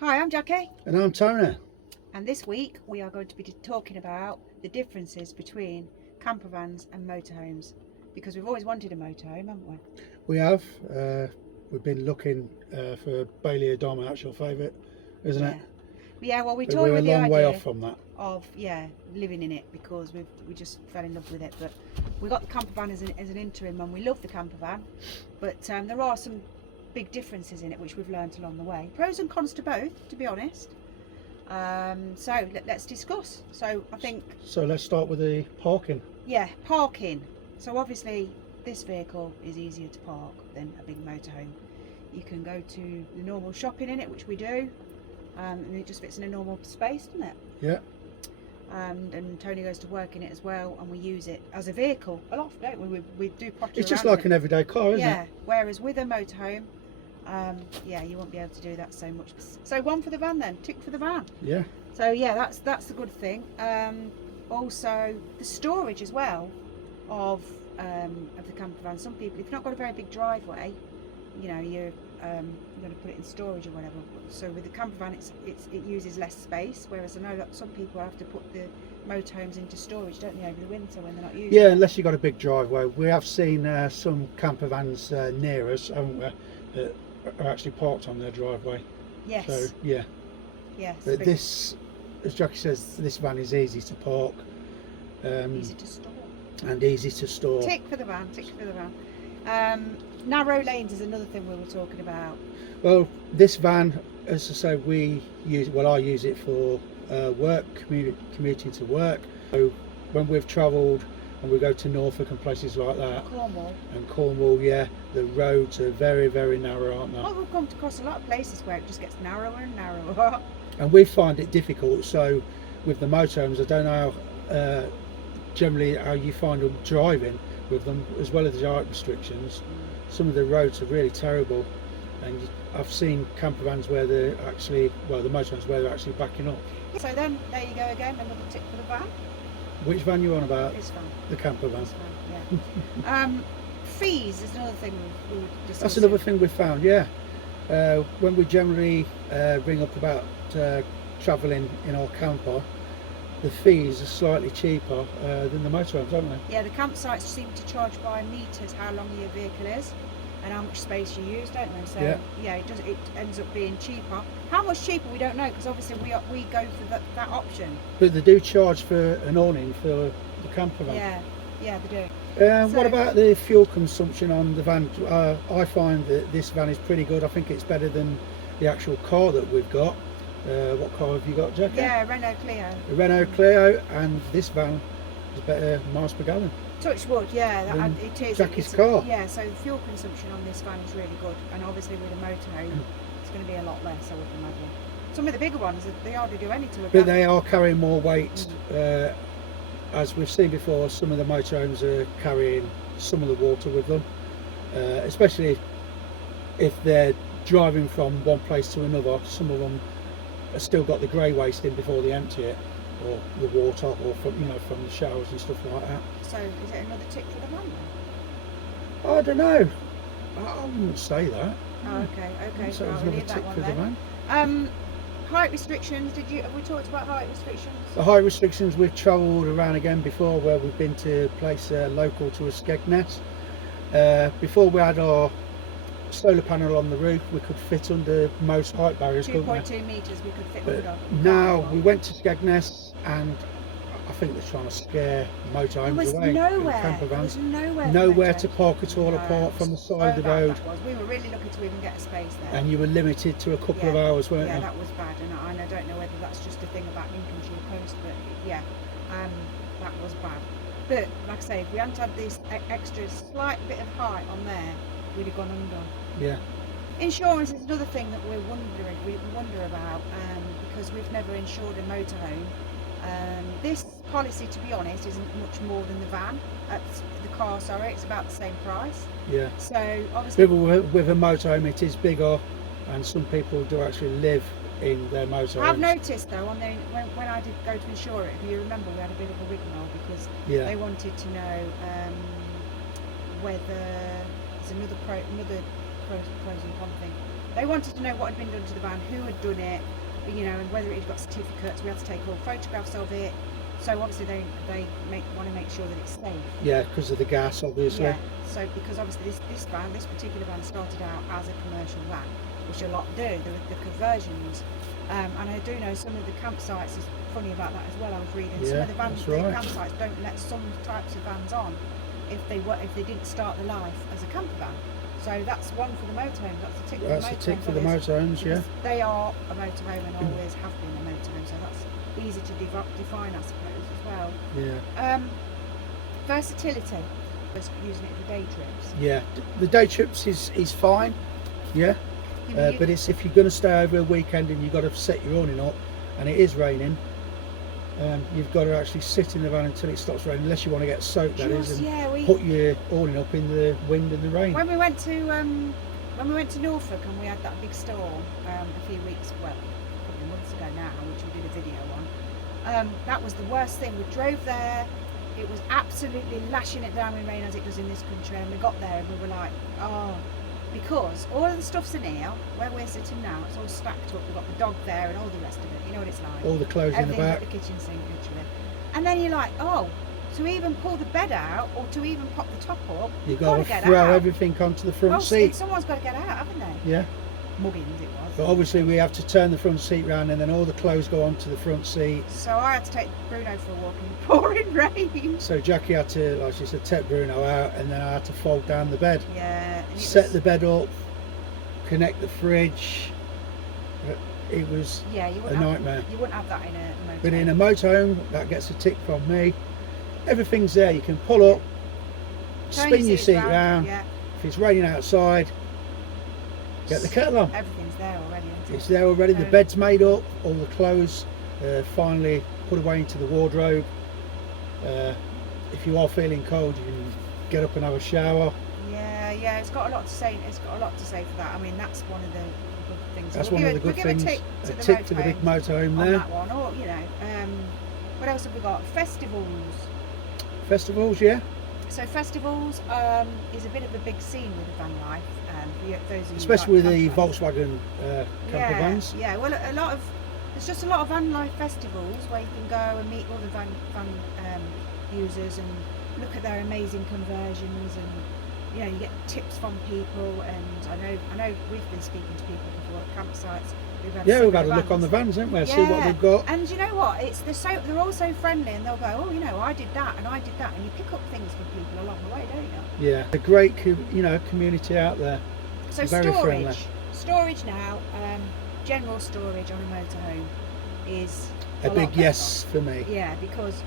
Hi, I'm Jackie, And I'm Tony. and this week we are going to be talking about the differences between campervans and motorhomes, because we've always wanted a motorhome, haven't we? We have. We've been looking for Bailey of Dom, actual favourite, isn't it? Yeah. Yeah, well, we But toyed we're a with the long way off idea from that. of living in it because we just fell in love with it. But we got the campervan as an interim, and we love the campervan. But there are some big differences in it which we've learnt along the way. Pros and cons to both, to be honest. So let's discuss. So I think. So let's start with the parking. Yeah, parking. So obviously this vehicle is easier to park than a big motorhome. You can go to the normal shopping in it, which we do, and it just fits in a normal space, doesn't it? Yeah. And Tony goes to work in it as well, and we use it as a vehicle a lot, don't we? We do potter It's just around like in an it. everyday car, isn't Yeah, it? whereas with a motorhome, you won't be able to do that so much. So one for the van then, tick for the van. Yeah. So yeah, that's the good thing. Also the storage as well of the camper van. Some people, if you've not got a very big driveway, you're going to put it in storage or whatever. So with the camper van, it uses less space. Whereas I know that some people have to put the motorhomes into storage, don't they, over the winter when they're not using Yeah, it. unless you've got a big driveway. We have seen some camper vans near us, haven't we, that are actually parked on their driveway. Yes. So, yeah. Yes. But this, as Jackie says, this van is easy to park. Easy to store. And easy to store. Tick for the van. Tick for the van. Narrow lanes is another thing we were talking about. Well, this van, as I say, I use it for work, commuting to work. So when we've travelled and we go to Norfolk and places like that, Cornwall, yeah, the roads are very, very narrow, aren't they? Oh, we've come across a lot of places where it just gets narrower and narrower. And we find it difficult. So with the motorhomes, I don't know generally how you find them driving with them, as well as the height restrictions. Some of the roads are really terrible, and I've seen camper vans where they're actually, well, the motorhomes where they're actually backing up. So then, there you go again, another tick for the van. Which van you on about? This van. The camper van. This van, yeah. Fees is another thing we were discussing. That's another thing we found, yeah. When we generally ring up about travelling in our camper, the fees are slightly cheaper than the motorhomes, aren't they? Yeah, the campsites seem to charge by meters how long your vehicle is and how much space you use, don't they? So it ends up being cheaper. How much cheaper we don't know, because obviously we go for that option. But they do charge for an awning for the camper van. Yeah, they do. What about the fuel consumption on the van? I find that this van is pretty good. I think it's better than the actual car that we've got. What car have you got, Jackie? Yeah, Renault Clio. A Renault Clio, and this van is better miles per gallon. Touch wood, yeah, it is. Jackie's car. Yeah, so the fuel consumption on this van is really good, and obviously with a motorhome, it's going to be a lot less, I would imagine. Some of the bigger ones, they hardly do any to a van. But they are carrying more weight. As we've seen before, some of the motorhomes are carrying some of the water with them, especially if they're driving from one place to another. Some of them have still got the grey waste in before they empty it, or the water, or from the showers and stuff like that. So is it another tick for the van then? I don't know. I wouldn't say that. Oh, okay. So Right, it's we'll another leave that tick one for the then. van. Height restrictions. Have we talked about height restrictions? The height restrictions, we've travelled around again before, where we've been to a place local to Skegness. Before we had our solar panel on the roof, we could fit under most height barriers, couldn't we? 2.2 metres we could fit But under. now we went to Skegness, and I think they're trying to scare motorhomes away. Camper vans. Nowhere to park at all, apart from the side of the road. We were really lucky to even get a space there. And you were limited to a couple of hours, weren't you? Yeah, that was bad, and I don't know whether that's just a thing about Lincolnshire Coast, but that was bad. But like I say, if we hadn't had this extra slight bit of height on there, we'd have gone under. Yeah. Insurance is another thing that we wonder about, because we've never insured a motorhome. This policy, to be honest, isn't much more than the van. It's about the same price. Yeah. So obviously, with a motorhome, it is bigger, and some people do actually live in their motorhomes. I've noticed though, when I did go to insure it, if you remember, we had a bit of a rigmarole because they wanted to know whether there's another pros and cons thing. They wanted to know what had been done to the van, who had done it, you know, and whether it had got certificates. We had to take all photographs of it. So obviously they want to make sure that it's safe. Yeah, because of the gas, obviously. Yeah. So because obviously this particular van started out as a commercial van, which a lot do, the conversions. And I do know some of the campsites is funny about that as well. I was reading some of the campsites don't let some types of vans on if they didn't start the life as a camper van. So that's one for the motorhome. That's a tick for the motorhome. That's a tick for the motorhomes, yeah. They are a motorhome and always have been a motorhome. So that's easy to define, I suppose, as well. Yeah. Versatility. Just using it for day trips. Yeah, the day trips is fine. Yeah. But it's if you're going to stay over a weekend and you've got to set your awning up and it is raining, you've got to actually sit in the van until it stops raining, unless you want to get soaked, that is, and put your awning up in the wind and the rain. When we went to Norfolk and we had that big storm a few weeks, well, a couple of months ago now, which we did a video on, that was the worst thing. We drove there, it was absolutely lashing it down with rain as it does in this country, and we got there and we were like, oh, because all of the stuff's in here where we're sitting now, it's all stacked up. We've got the dog there and all the rest of it, you know what it's like, all the clothes in the back, the kitchen sink literally. And then you're like, oh, to even pull the bed out or to even pop the top up, you've got to throw everything onto the front seat. Someone's got to get out, haven't they? Yeah. Muggins it was. But obviously we have to turn the front seat round and then all the clothes go onto the front seat. So I had to take Bruno for a walk in the pouring rain. So Jackie had to, like she said, take Bruno out, and then I had to fold down the bed. Yeah. Set the bed up, connect the fridge. It was a nightmare. You wouldn't have that in a motorhome. But in a motorhome, that gets a tick from me. Everything's there. You can pull up, spin your seat round. Yeah. If it's raining outside, get the kettle on. Everything's there already, isn't it? It's there already. The bed's made up. All the clothes finally put away into the wardrobe. If you are feeling cold, you can get up and have a shower. Yeah, it's got a lot to say. It's got a lot to say for that. I mean, that's one of the good things. That's one of the good things. A tick to the big motorhome there. That one, or you know, what else have we got? Festivals. Festivals, yeah. So festivals is a bit of a big scene with the van life, those especially with the Volkswagen camper vans. Yeah, well, there's just a lot of van life festivals where you can go and meet all the van users and look at their amazing conversions, and you know, you get tips from people. And I know we've been speaking to people before at campsites. We've had a look on the vans, haven't we? See what they've got. And you know what? They're all so friendly, and they'll go, oh, you know, I did that and I did that, and you pick up things from people along the way, don't you? Yeah, a great community out there. So very friendly. Storage now, general storage on a motorhome is a big yes for me. Yeah, because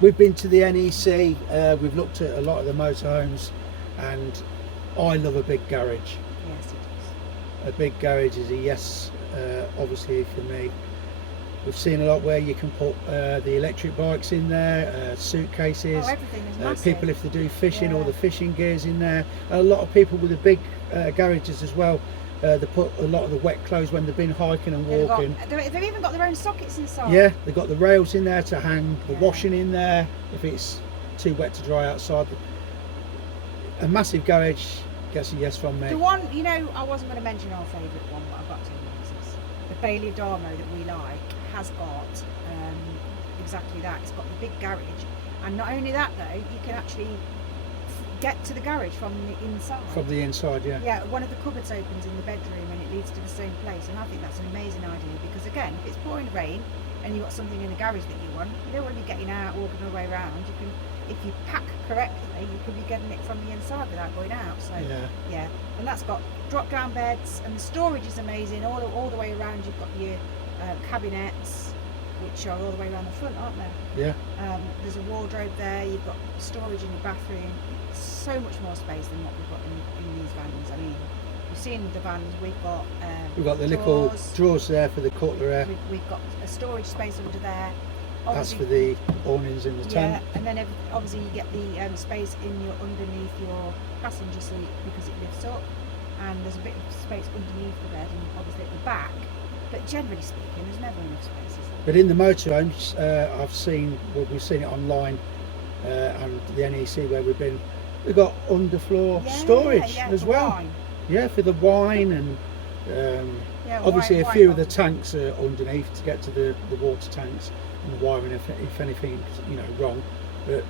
we've been to the NEC, we've looked at a lot of the motorhomes, and I love a big garage. Yes, it is. A big garage is a yes, obviously for me. We've seen a lot where you can put the electric bikes in there, suitcases. Oh, everything is massive. People, if they do fishing, all the fishing gear's in there. A lot of people with the big garages as well. They put a lot of the wet clothes when they've been hiking and walking. They've even got their own sockets inside. Yeah, they've got the rails in there to hang the washing in there if it's too wet to dry outside. A massive garage gets a yes from me. The one, you know, I wasn't going to mention our favourite one, but I've got to mention this. The Bailey Adamo that we like has got exactly that. It's got the big garage, and not only that though, you can actually get to the garage from the inside. From the inside, yeah. Yeah, one of the cupboards opens in the bedroom and it leads to the same place, and I think that's an amazing idea, because again, if it's pouring rain and you've got something in the garage that you want, you don't want to be getting out, walking all the way around. You can, if you pack correctly, you could be getting it from the inside without going out. So yeah, and that's got drop down beds, and the storage is amazing all the way around. You've got your cabinets, which are all the way around the front, aren't there? Yeah. There's a wardrobe there. You've got storage in your bathroom. So much more space than what we've got in these vans. I mean, you've seen the vans. We've got the little drawers there for the cutlery. We've got a storage space under there. That's for the awnings in the tent. And then obviously you get the space underneath your passenger seat because it lifts up, and there's a bit of space underneath the bed, and obviously at the back. But generally speaking, there's never enough space, is there? But in the motorhomes, we've seen it online, and the NEC where we've been, we've got underfloor storage as well. Wine. Yeah, for the wine and Yeah, Obviously, why a few of the bother? tanks are underneath to get to the water tanks and the wiring if anything's wrong. But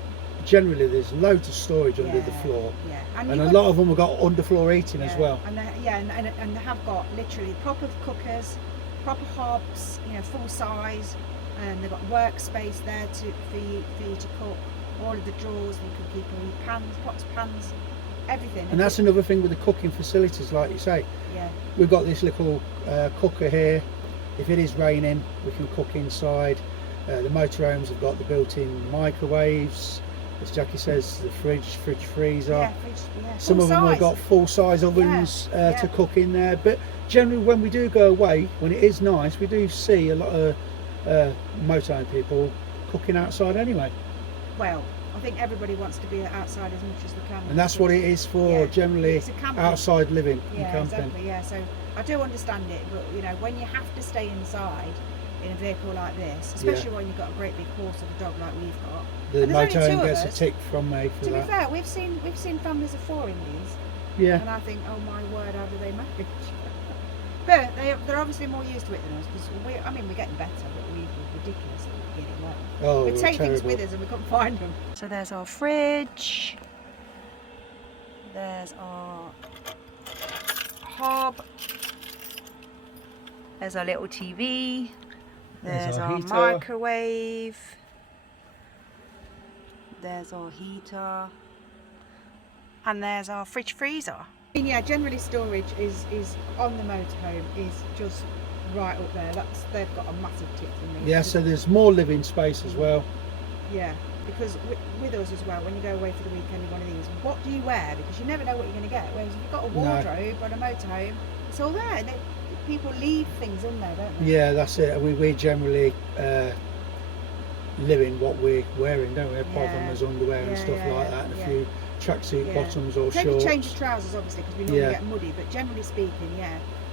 generally, there's loads of storage under the floor, Yeah, and a lot of them have got underfloor heating as well. And they have got literally proper cookers, proper hobs, full size, and they've got workspace there for you to cook. All of the drawers, you can keep all your pans, pots, pans, everything. And that's another thing with the cooking facilities, like you say. Yeah. We've got this little cooker here. If it is raining, we can cook inside. The motorhomes have got the built-in microwaves. As Jackie says, the fridge, freezer. Yeah, fridge, yeah. Some of them have got full-size ovens to cook in there. But generally, when we do go away, when it is nice, we do see a lot of motorhome people cooking outside anyway. Well, I think everybody wants to be outside as much as they can. And that's what it is for, generally, outside living and camping. Exactly, yeah. So I do understand it, but when you have to stay inside in a vehicle like this, especially when you've got a great big horse or a dog like we've got. The motorhome gets a tick from me for that. To be fair, we've seen families of 4 in these. Yeah. And I think, oh my word, how do they manage? But they're obviously more used to it than us, because we're getting better, but we were ridiculous at the beginning, weren't we? Oh, we'd take terrible. things with us and we couldn't find them. So there's our fridge. There's our hob. There's our little TV. There's our heater. microwave. There's our heater. And there's our fridge freezer. Yeah, generally storage is on the motorhome is just right up there. They've got a massive tip from me. Yeah, so there's more living space as well. Yeah, because with us as well, when you go away for the weekend in one of these, what do you wear? Because you never know what you're going to get. Whereas if you've got a wardrobe on a motorhome, it's all there. People leave things in there, don't they? Yeah, that's it. We generally live in what we're wearing, don't we? Apart from those underwear and stuff like that, and a few tracksuit bottoms or Take shorts. a change of trousers, obviously, because we normally get muddy. But generally speaking,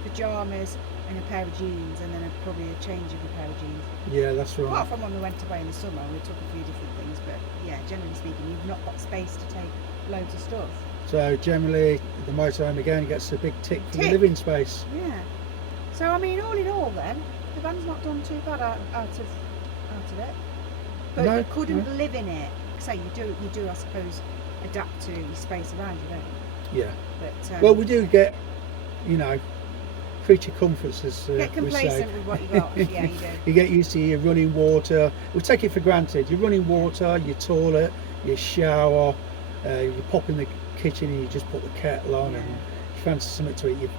pajamas and a pair of jeans, and then probably a change of a pair of jeans. Yeah, that's right. Apart from when we went away in the summer, we took a few different things. But yeah, generally speaking, you've not got space to take loads of stuff. So generally, the motorhome again gets a big tick for the living space. Yeah. So I mean, all in all, then the van's not done too bad out of it. But you couldn't live in it. So you do, I suppose, adapt to your space around you, don't you? Yeah. But well, we do get, creature comforts, as get complacent with what you got. Yeah, you do. You get used to your running water. We take it for granted. Your running water, your toilet, your shower. You pop in the kitchen and you just put the kettle on, and you fancy something to eat.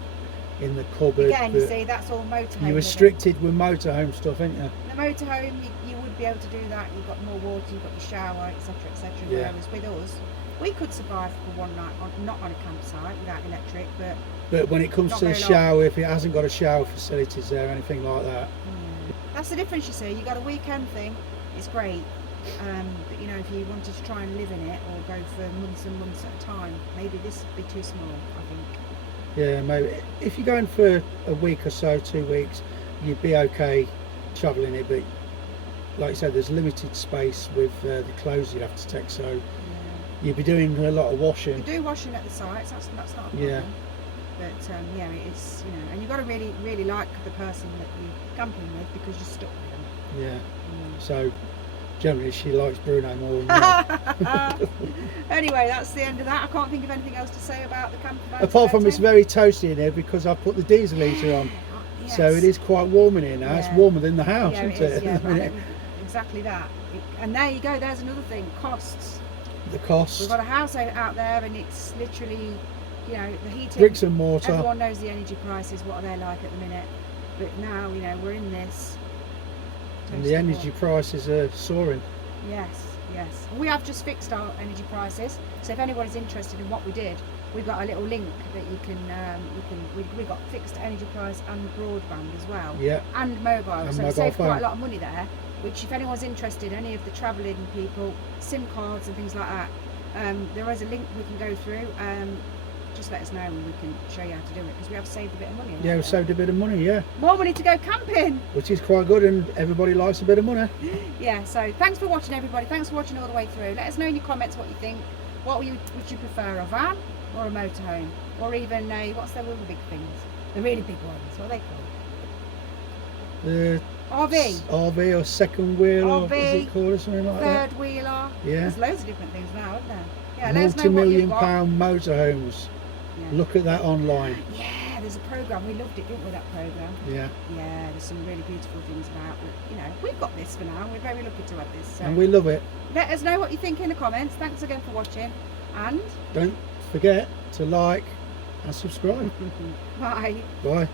In the cupboard. Again, you see, that's all motorhome. You're restricted with motorhome stuff, ain't you? The motorhome, you would be able to do that. You've got more water, you've got your shower, etc., etc. Yeah. Whereas with us, we could survive for one night, not on a campsite without electric, but when it comes to the shower, if it hasn't got a shower facilities there, anything like that. That's the difference, you see. You got a weekend thing, it's great. But if you wanted to try and live in it or go for months and months at a time, maybe this would be too small, I think. Yeah, maybe if you're going for a week or so, 2 weeks, you'd be okay travelling it. But like you said, there's limited space with the clothes you'd have to take. So you'd be doing a lot of washing. You do washing at the sites. That's not a problem. Yeah. But it's and you've got to really really like the person that you're camping with, because you're stuck with them. Yeah. So generally, she likes Bruno more than me. Anyway, that's the end of that. I can't think of anything else to say about the campervan. Apart from it's very toasty in here because I put the diesel heater on. Yes. So it is quite warm in here now. It's warmer than the house, isn't it? Yeah, exactly that. And there you go. There's another thing. Costs. The cost. We've got a house out there, and it's literally, the heating. Bricks and mortar. Everyone knows the energy prices. What are they like at the minute? But now, we're in this. And the energy prices are soaring. Yes. We have just fixed our energy prices. So if anybody's interested in what we did, we've got a little link that you can. We got fixed energy price and broadband as well. Yeah. And mobile. And so mobile save phone. quite a lot of money there. Which, if anyone's interested, any of the travelling people, SIM cards and things like that, there is a link we can go through. Just let us know and we can show you how to do it, because we have saved a bit of money. Yeah, we've saved a bit of money, More money to go camping. Which is quite good, and everybody likes a bit of money. Yeah, so thanks for watching, everybody. Thanks for watching all the way through. Let us know in your comments what you think. What would you prefer, a van or a motorhome? Or even what's the other big things? The really big ones. What are they called? The RV. or second wheel, or RV, is it called, or something like that? Third wheeler. Yeah. There's loads of different things now, isn't there? Yeah, let us know what Multi-million you've got. pound motorhomes. Yeah. Look at that online. Yeah, there's a programme. We loved it, didn't we, that programme? Yeah. Yeah, there's some really beautiful things about it. You know, we've got this for now. We're very lucky to have this. So. And we love it. Let us know what you think in the comments. Thanks again for watching. And don't forget to like and subscribe. bye. Bye.